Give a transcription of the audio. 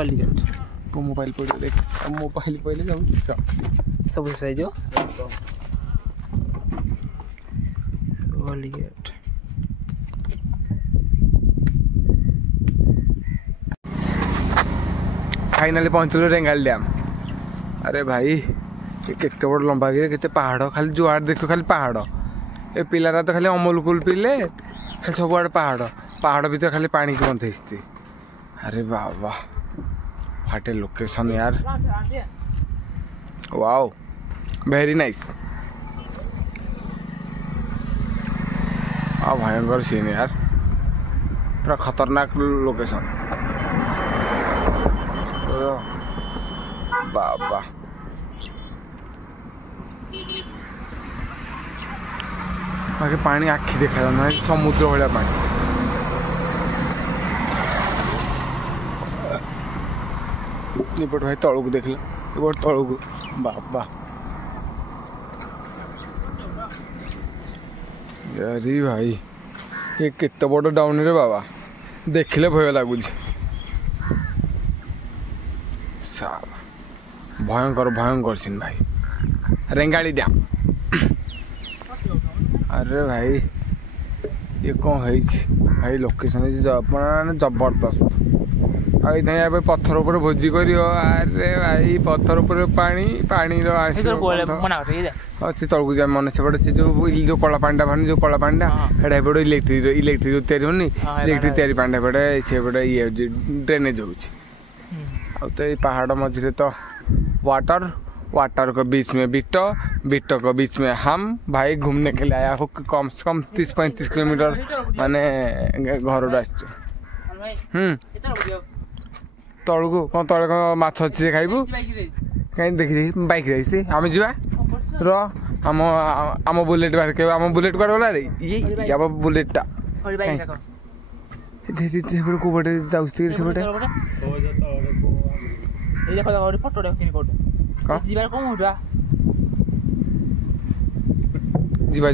सोलिगेट को मोबाइल पड़े देख मोबाइल पहले जाऊ सब से जो सोलिगेट फाइनाली पहुंचल रेंगाल डैम। अरे भाई ये केते बड़ लंबा गिरे केते पहाड़ खाली जुआड़ देखो खाली पहाड़ ए पिलारा तो खाली अमूलकुल पिले सब आड़े पहाड़ पहाड़ भीतर खाली पानी की बंधे। अरे बाबा फाटे लोकेशन यार वाओ वेरी नाइस आ भयंकर सीन यार पूरा खतरनाक लोकेशन बाबा बाकी पानी आखि देखा जाना समुद्र भाया पानी एपट भाई तलू को देख लो तलू को बाबा अरे भाई ये केते बड़ डाउन रे बाबा देखले भय लगुच भयंकर भयंकर सीन भाई रेंगाली डैम। अरे भाई ये कौन है भाई लोकेशन है जबरदस्त आई पत्थर ऊपर भोजी कर अरे भाई पत्थर ऊपर पानी पानी अच्छी तलू जा मन सेपटे से जो कला पांडा भाई जो कला पांडा एपटे इलेक्ट्रिक जो तैयारी होनी इलेक्ट्रिक तैयारी पांडा एपटे सेपटे ये ड्रेनेज हो तो ये पहाड़ मझे तो वाटर वाटर के बीच में बिट्टो बिट्टो के बीच में हम भाई घूमने के लिए आया हो कम से कम 30-35 किलोमीटर माने घर आस तलू को कौन तले कौन माछ अच्छी खाइबू कहीं देखी बाइक रही आम जा रम आम बुलेट बाहर के आम बुलेट कड़े गला रे ये आम बुलेटा कोपटे जाऊँगी सेपटे फोटो ଯିବା